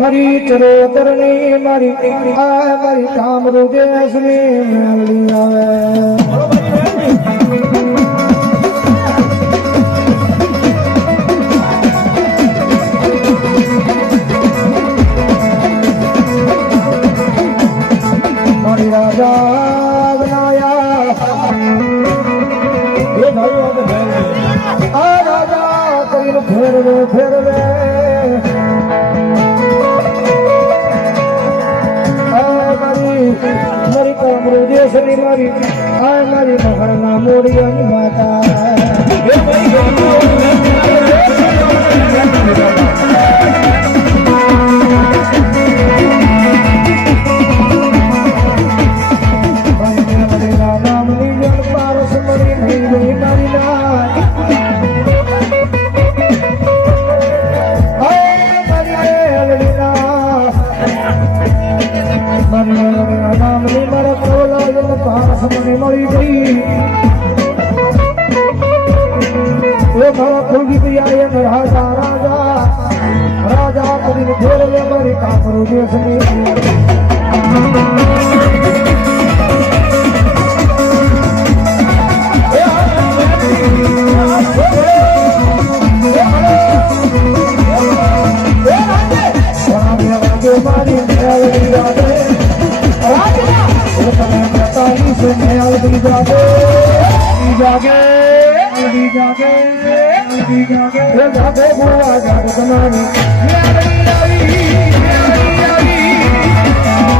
મારી ચરોતરની મારી આ મારી કામ મેલડી આવે ફેરવે ફેરવે. દેશની મારી આ મારી મહરના માતા એ મારા કુલદીપ આયન રાજા રાજા રાજા કરીને ફેરવે મારી કાપરું દેશની વાગે વાગે મારી મેલડી જાગે રાજા મેલડી જાગે તમારી મેલડી આવી મેલડી આવી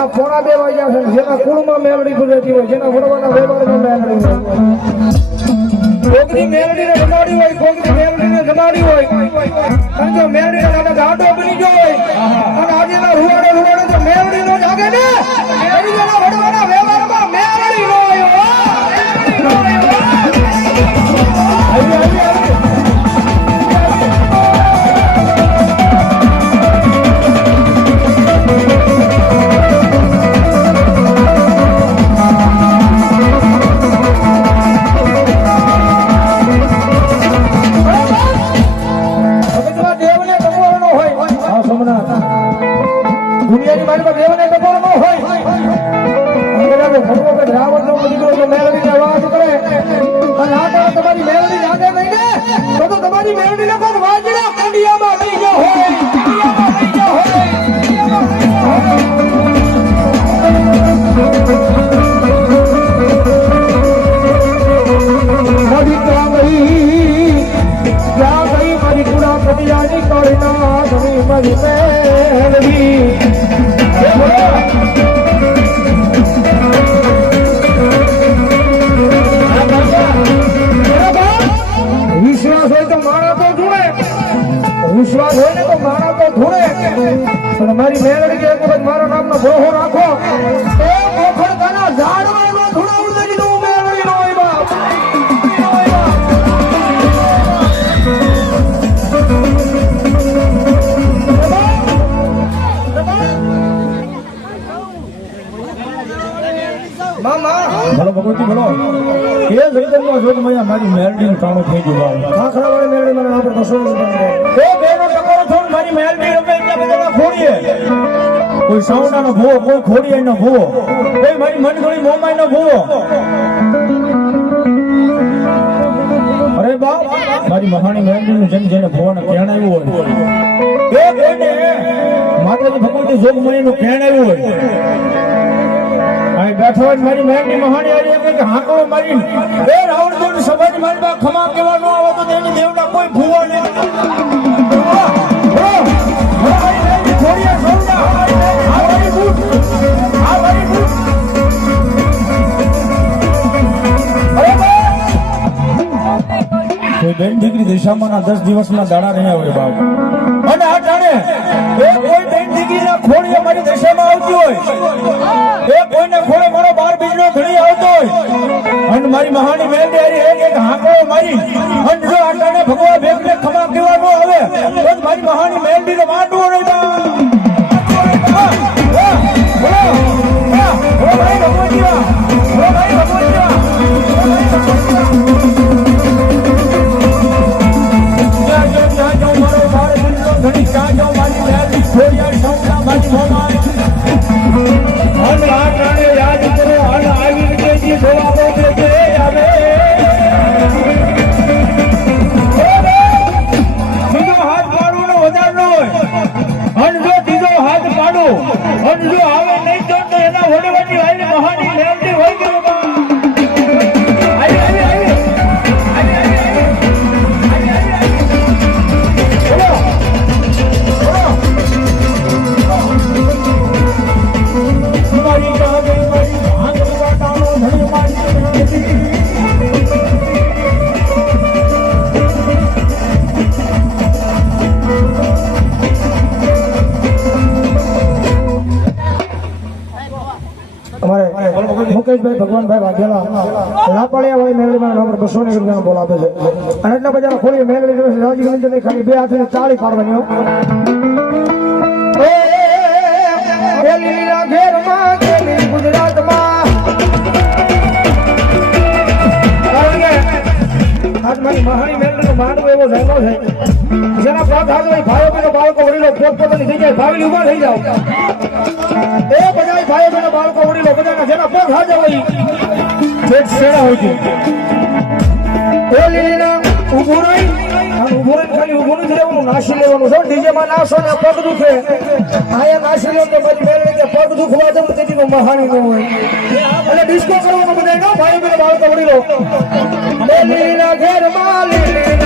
રાતના પોણા બે વાગ્યા છે, જેના કુળમાં મેળડી ગુજરાતી હોય, જેના વડવાના વ્યવહારમાં મેળડી હોય. કોકની મેલડીને જમાડી હોય, કોકની મેલડીને જમાડી હોય. અને જો મેલડીને કાકા ગાંડો બની ગયો હોય. અને આજે રૂવાડે રૂવાડે જો મેલડી નો જાગે ને. એની જેના તમારી મેલડી યાદ નહીં ને તો તમારી મેલડીને લોકો વાજડા કંડિયામાં લઈ ગયો હોય. કંડિયામાં મારી મેળવી એક વખત મારા નામનો ભરોહો રાખો. એ ઝાડમાં નો નો હોય બોલો ભગવતી બોલો. એ જગતમાં જોગ મૈયા મારી મેલડીનું ટાણું થઈ ગયું ખાખરા વાળી મેરડી મને આપણે કશો કોઈ સાવડાનો ભૂવો, કોઈ ખોડિયાનો ભૂવો, કોઈ મારી મનગોળી મોમાઈ નો ભૂવો. અરે બાપ, મારી મહાણી મેલડીનું જેમ જેને ભુવાને કેણ આવ્યું હોય, એ કોઈને માતાજી ભગવતી જોગનું કેણ આવ્યું હોય. બેઠો મારી મેલડી મહાણી આવી એમ કે હાંકડો મારી એ રાવણ સમાજ મારી બા ખમા કેવા ન આવે તો તેની દેવના કોઈ ભૂવા નહીં. બેન દીકરી દિશામાં દસ દિવસના દાડા રહ્યા હોય બાપ. અને આ જાણે એ કોઈ બેન દીકરીના ખોડીએ મારી દશામાં આવતી હોય. એ કોઈને ખોળે મારો બાર બીજનો ધણી આવતો હોય. અને મારી મહાની મહેંદી હારી એક એક મારી. અને જો આટાને ભગવા ભેગને ખમા કહેવાનો આવે મારી મહાની મેલડીનો માંડવો નહીં ભગવાનભાઈ વાઘેલા લાપડિયા વાળી મેળવીમાં નંબર બસો ને રૂપિયાનો બોલ છે અને એટલા બધા ખોલી મેળવી દિવસ રાજી ગણિત ખાલી બે હાથે ચાળી પાડવાની ઘેરમાં આજ મારી મહાની મેળવીનો માંડવો એવો જન્મ છે. જેના પગ હાથ હોય ભાઈઓ બહેનો બાળકો, વડીલો પોતપોતાની જગ્યાએ ભાગલી ઊભા થઈ જાઓ. એ બધા ભાઈઓ જેના પગ હાજર હોય છે. ઊભું રહી ઊભું ખાલી ઊભું નથી રહેવાનું નાસી લેવાનું. છો ડીજે માં નાસો ને પગ દુખે આયા નાસી લો કે પછી મેળવે કે પગ દુખવા જવું તેથી નો મહાણી ન હોય. એટલે ડિસ્કો કરવાનો બધાય નો ભાઈ બહેનો બાળકો વડીલો એ લીલીના ઘેરમાં લીલીના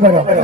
pero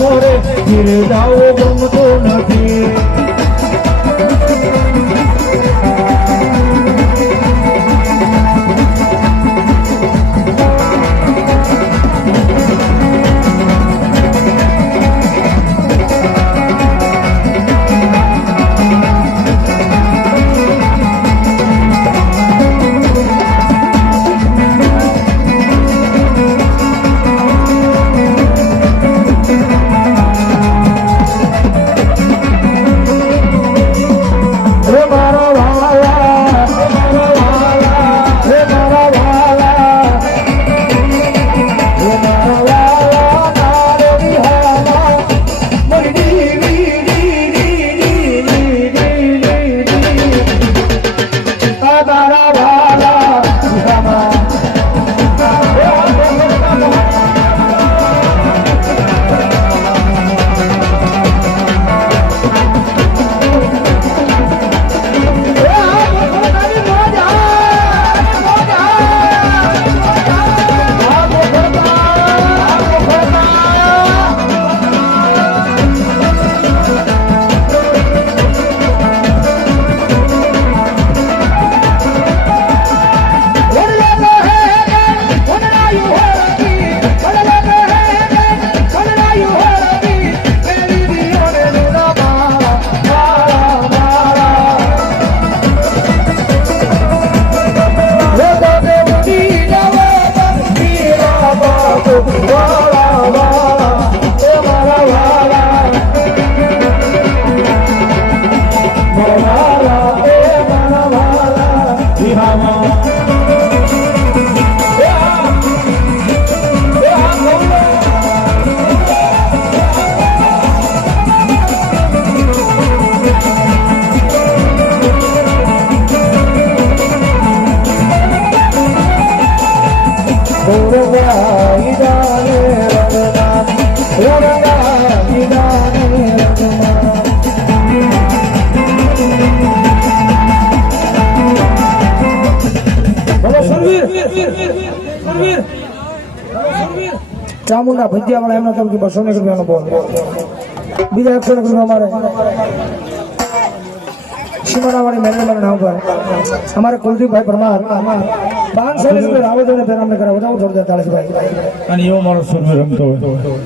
মরে ফিরে যাও বন্ধু না ચામુંડા ભજીયા વાળા એમના તરફથી બસો ને રૂપિયાનો બોલ? બીજા એકસો ને રૂપિયા અમારે. સીમાડાવાળી મહેરબાની નામ પર અમારે કુલદીપભાઈ પરમાર પાંચસો ને રૂપિયા રાવતોને પેરામને કરે વધાવો જોરદાર તાળીભાઈ અને એવો મારો સુરમે રમતો હોય.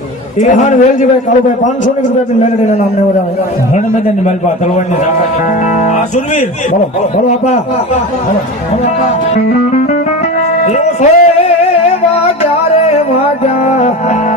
એહાન વેલજીભાઈ કાળુભાઈ પાંચસો ને રૂપિયા મેલડીના નામને વધારે. હણ મેદાનની માલપા તલવારની આ સુરવીર. બોલો બોલો આપા. એવો સોય. heart.